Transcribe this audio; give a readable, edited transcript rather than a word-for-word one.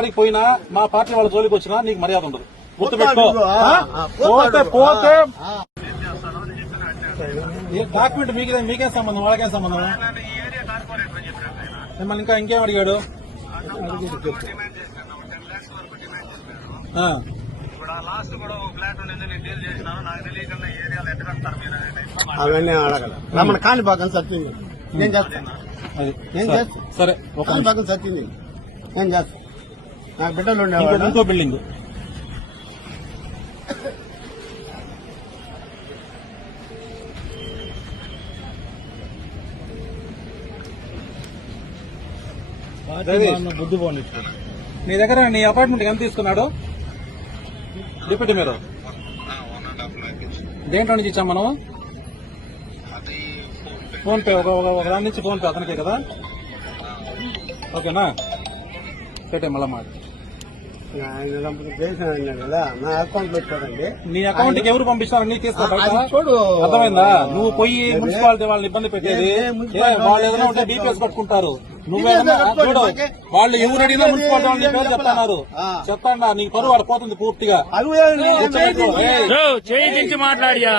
పోయినా మా పార్టీ వాళ్ళ జోలికి వచ్చినా నీకు మర్యాద ఉండదు. గుర్తుపెట్టుకో. పోతే పోతే డాక్యుమెంట్ మీకేం సంబంధం, వాళ్ళకేం సంబంధం? మిమ్మల్ని ఇంకేం అడిగాడు? అవన్నీ అడగల రమ్మని కాణిపాకం సత్యం నేను చేస్తాను. సరే కాణిపాకం సత్యం నేను చేస్తాను. నా బిడ్డలు ఉండేవాడు ఇంకో బిల్డింగ్ బుద్ధి బాగుంది. నీ దగ్గర నీ అపార్ట్మెంట్ ఎంత తీసుకున్నాడు డిప్యూటీ మీరు? దేంట్లో నుంచి ఇచ్చాం మనం? Phone pay. ఒక దాని నుంచి ఫోన్ పే అతనికే కదా? ఓకేనా? పెట్టే మళ్ళా మాట. కదా నా అకౌంట్ పెట్టాడండి. నీ అకౌంట్ కి ఎవరు పంపిస్తారని నీ చూడు. అర్థమైందా? నువ్వు పోయి మున్సిపాలిటీ వాళ్ళని ఇబ్బంది పెట్టేది. వాళ్ళు ఏదైనా ఉంటే డీపీఎస్ కట్టుకుంటారు. నువ్వేదన్నా చూడు, వాళ్ళు ఎవరు అడిగినా మున్సిపాలిటీ వాళ్ళని పేరు చెప్తున్నారు. చెప్తాడా? నీకు పరువు వాడు పోతుంది పూర్తిగా. మాట్లాడియా